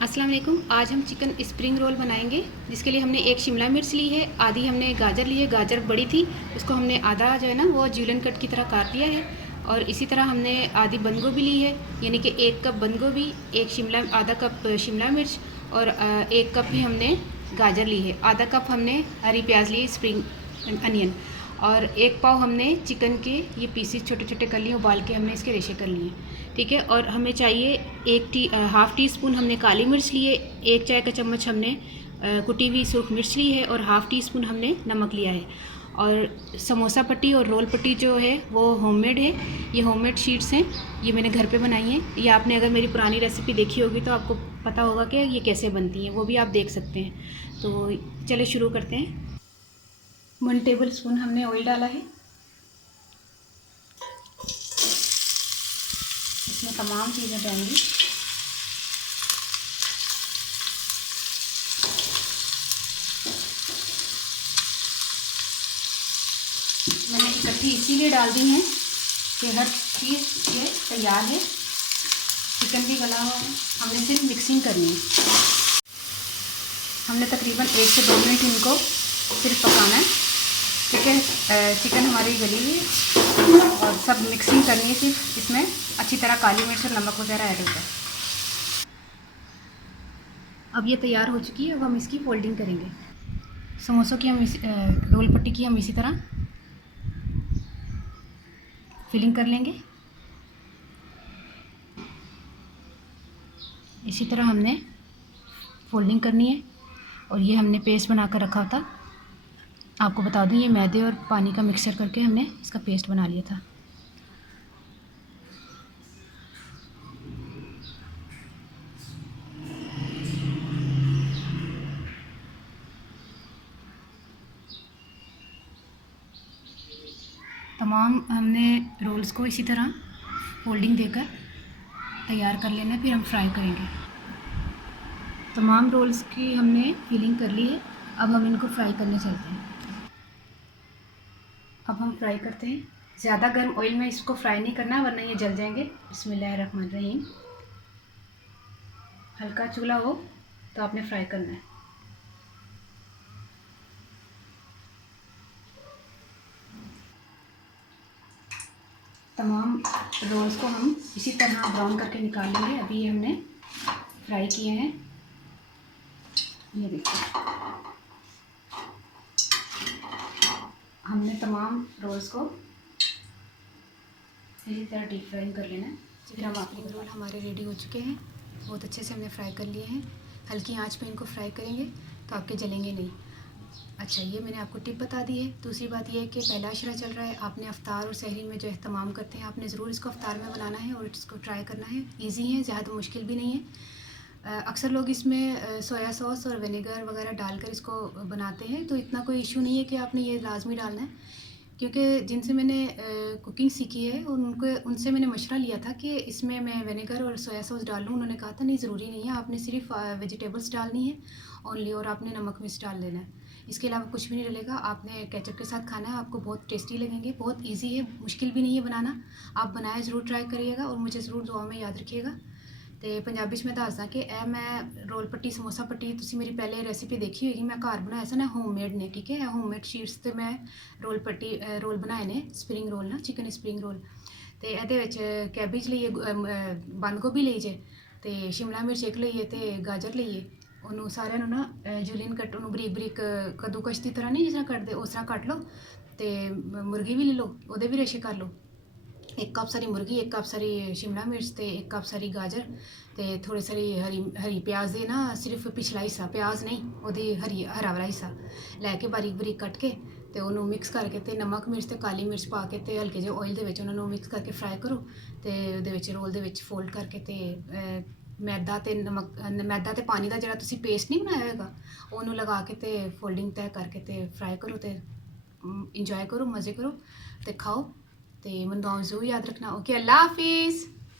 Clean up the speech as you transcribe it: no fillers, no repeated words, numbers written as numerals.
अस्सलाम वालेकुम। आज हम चिकन स्प्रिंग रोल बनाएंगे, जिसके लिए हमने एक शिमला मिर्च ली है, आधी हमने गाजर ली है। गाजर बड़ी थी, उसको हमने आधा जो है ना वो जूलियन कट की तरह काट लिया है। और इसी तरह हमने आधी बंद गोभी ली है, यानी कि 1 कप बंद गोभी, आधा कप शिमला मिर्च और 1 कप ही हमने गाजर ली है। आधा कप हमने हरी प्याज ली, स्प्रिंग अनियन। और 1 पाव हमने चिकन के ये पीसीस छोटे छोटे कर लिए, उबाल के हमने इसके रेशे कर लिए। ठीक है। और हमें चाहिए हाफ़ टी स्पून हमने काली मिर्च ली है, 1 चाय का चम्मच हमने कुटी हुई सूख मिर्च ली है और हाफ़ टी स्पून हमने नमक लिया है। और समोसा पट्टी और रोल पट्टी जो है वो होममेड है। ये होममेड शीट्स हैं, ये मैंने घर पे बनाई हैं। ये आपने अगर मेरी पुरानी रेसिपी देखी होगी तो आपको पता होगा कि ये कैसे बनती हैं, वो भी आप देख सकते हैं। तो चलिए शुरू करते हैं। 1 टेबल स्पून हमने ऑयल डाला है। इसमें तमाम चीज़ें डालेंगी। मैंने इकट्ठी इसीलिए डाल दी हैं कि हर चीज़ ये तैयार है। चिकन भी गला हुआ है, हमने सिर्फ मिक्सिंग करनी है। हमने तकरीबन 1 से 2 मिनट इनको सिर्फ पकाना है, क्योंकि चिकन हमारी गली है और सब मिक्सिंग करनी है। सिर्फ इसमें अच्छी तरह काली मिर्च और नमक वगैरह ऐड होगा। अब ये तैयार हो चुकी है। अब हम इसकी फोल्डिंग करेंगे। समोसों की रोल पट्टी की हम इसी तरह फिलिंग कर लेंगे। इसी तरह हमने फोल्डिंग करनी है। और ये हमने पेस्ट बना कर रखा था। आपको बता दूं, ये मैदे और पानी का मिक्सचर करके हमने इसका पेस्ट बना लिया था। तमाम हमने रोल्स को इसी तरह फोल्डिंग देकर तैयार कर लेना है, फिर हम फ्राई करेंगे। तमाम रोल्स की हमने फिलिंग कर ली है। अब हम इनको फ्राई करने चलते हैं। अब हम फ्राई करते हैं। ज़्यादा गर्म ऑयल में इसको फ्राई नहीं करना, वरना ये जल जाएंगे। बिस्मिल्लाहिर्रहमानिर्रहीम। हल्का चूल्हा हो तो आपने फ्राई करना है। तमाम रोल्स को हम इसी तरह ब्राउन करके निकाल लेंगे। अभी ये हमने फ्राई किए हैं, ये देखिए। हमने तमाम रोल्स को इसी तरह डीप फ्राई कर लेना है। फिर हम आखिरी रोल हमारे रेडी हो चुके हैं। बहुत अच्छे से हमने फ्राई कर लिए हैं। हल्की आंच पे इनको फ्राई करेंगे तो आपके जलेंगे नहीं। अच्छा, ये मैंने आपको टिप बता दी है। दूसरी बात ये है कि पहला अशरा चल रहा है, आपने अफ्तार और सहरी में जो अहतमाम करते हैं, आपने ज़रूर इसको अफ्तार में बनाना है और इसको ट्राई करना है। ईजी है, ज़्यादा मुश्किल भी नहीं है। अक्सर लोग इसमें सोया सॉस और विनेगर वगैरह डालकर इसको बनाते हैं, तो इतना कोई इशू नहीं है कि आपने ये लाजमी डालना है। क्योंकि जिनसे मैंने कुकिंग सीखी है उनसे मैंने मशवरा लिया था कि इसमें मैं विनेगर और सोया सॉस डाल लूँ। उन्होंने कहा था नहीं, ज़रूरी नहीं है, आपने सिर्फ वेजिटेबल्स डालनी है ओनली, और आपने नमक मिर्च डाल देना है। इसके अलावा कुछ भी नहीं डलेगा। आपने केचप के साथ खाना है, आपको बहुत टेस्टी लगेंगे। बहुत इजी है, मुश्किल भी नहीं है बनाना। आप बनाए ज़रूर ट्राई करिएगा और मुझे ज़रूर दुआ में याद रखिएगा। तो पंजाबी में दसदा कि मैं रोल पट्टी समोसा पट्टी तुसी मेरी पहले रेसिपी देखी होगी, मैं घर बनाया सा ना, होममेड ने। ठीक है, होममेड शीट्स ते मैं रोल बनाए ने, स्प्रिंग रोल ना, चिकन स्प्रिंग रोल। तो ये कैबेज लीए, बंद गोभी ली जे, तो शिमला मिर्च एक लीए, तो गाजर लीए। उन्होंने सारे ना जूलियन कट, उन्होंने बरीक बरीक कद्दूकश की तरह नहीं जिस तरह कटते, उस तरह कट लो। तो मुर्गी भी ले लो, वो भी रेशे कर लो। 1 कप सारी मुर्गी, 1 कप सारी शिमला मिर्च, तो 1 कप सारी गाजर, तो थोड़ी सारी हरी प्याज दे ना, सिर्फ पिछला हिस्सा, प्याज नहीं, वो हरा वाला हिस्सा लैके बारीक बारीक कट के, तो उन्होंने मिक्स करके, तो नमक मिर्च तो काली मिर्च पा के, तो हल्के जो ऑयल के उन्होंने मिक्स करके फ्राई करो। तो रोल के फोल्ड करके, तो मैदा तो मैदा तो पानी का जो तुसी पेस्ट नहीं बनाया होगा, उन्होंने लगा के, तो फोल्डिंग तय करके, तो फ्राई करो, तो इंजॉय करो, मज़े करो, तो खाओ। तो मन दुआओं ज़रूर याद रखना। ओके, अल्लाह हाफिज़।